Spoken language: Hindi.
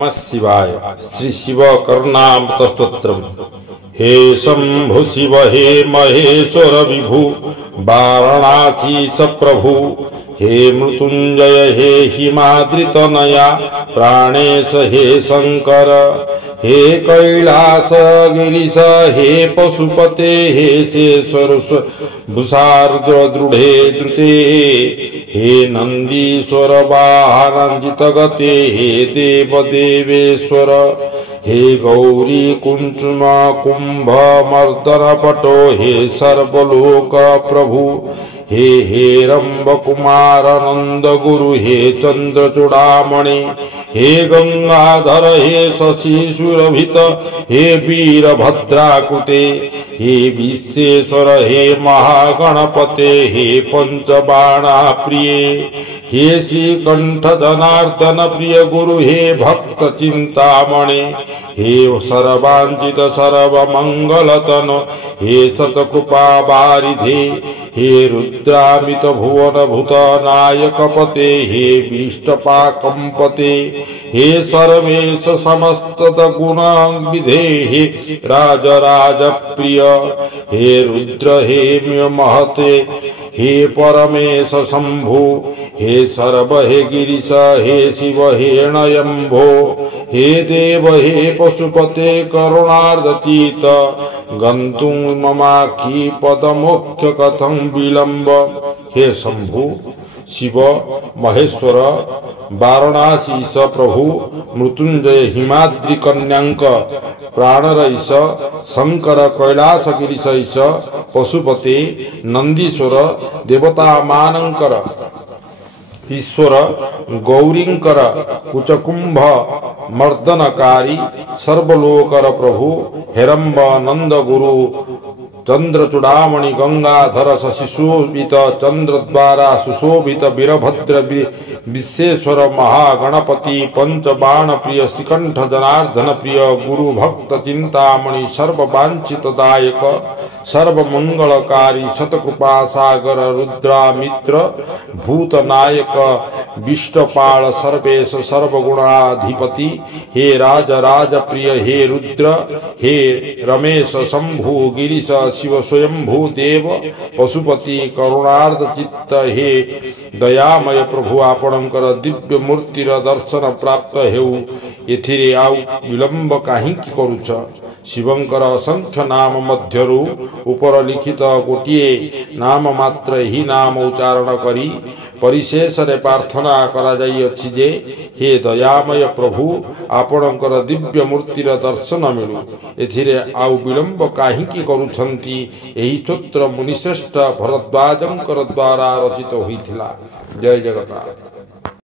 नमः शिवाय। श्री शिव करुणामृत स्तोत्रम्। हे शंभु शिव हे महेश्वर विभु वाराणसी सप्रभु हे मृत्युंजय हे हिमाद्रितनया प्राणेश हे शंकर हे कैलास गिरीश हे पशुपते हे शेषर भूषार्द्र दृढ़े द्रुते हे नंदीश्वर वाहनांजित गते हे देव देवेश्वर हे गौरी कुंचुम कुंभ मर्दन पटो हे सर्वलोक प्रभु हे हेरंब कुमार नंद गुरु हे चंद्र चूड़ामणि हे गंगाधर हे शशि सुरभित हे वीरभद्राकृते हे विश्वेश्वर हे महागणपते हे पंचबाणा प्रिय हे श्रीकंठ जनार्दन प्रिय गुरु हे भक्त चिंतामणि हे सर्वांचित सर्वमंगलतन हे सतकृपा वारिधे हे रुद्रामित भुवन भूत नायकपते हे विष्टपाकंपते हे सर्वेश समस्त गुण विधे हे राजराज प्रिय हे रुद्र हे महते हे परमेश शंभु हे सर्व हे गिरीश हे शिव हे नयंभो हे देव हे पशुपते करुणार्दचित गंतुं ममाखि पदमोक्ष कथं विलंब। हे शंभु शिव महेश्वर वाराणसी स प्रभु मृत्युंजय हिमाद्रि कन्यांक प्राणरईश शंकर कैलास गिरीश पशुपते नंदीश्वर देवता मानंकर ईश्वर गौरींकर कुचकुंभ मर्दनकारी सर्वलोकर प्रभु हेरंब नंद गुरु चंद्र चूड़ामणि गंगाधर शशिशोभित चंद्र द्वारा सुशोभित वीरभद्र विश्वेश्वर महागणपति पंचबाण प्रिय श्रीकंठ जनार्दन प्रिय गुरु भक्त चिंतामणि सर्ववांछित दायक सर्वमंगलकारी शतकृपा सागर रुद्रामित्र भूतनायक विष्टपाल सर्वेश सर्वगुणाधिपति हे राज राज प्रिय हे रुद्र हे रमेश शंभु गिरीश शिव स्वयंभू देव पशुपति करुणार्ध चित्त हे दयामय प्रभु आपणकर दिव्य मूर्तिर दर्शन प्राप्त हेउ एथिरे आउ विलंब काहींकि करूछ। शिवंकर असंख्य नाम मध्यरु उपर लिखित गोटिए नाम मात्र ही नाम उच्चारण करी परिशेष रे प्रार्थना करा जाई अछि जे हे दयामय प्रभु आपणकर दिव्य मूर्तिर दर्शन मिलु एथिरे आउ विलंब काहींकि करूछंती। एही स्तोत्र मुनिश्रेष्ठ भरद्वाजंकर द्वारा रचित होइथिला। जय जगन्नाथ।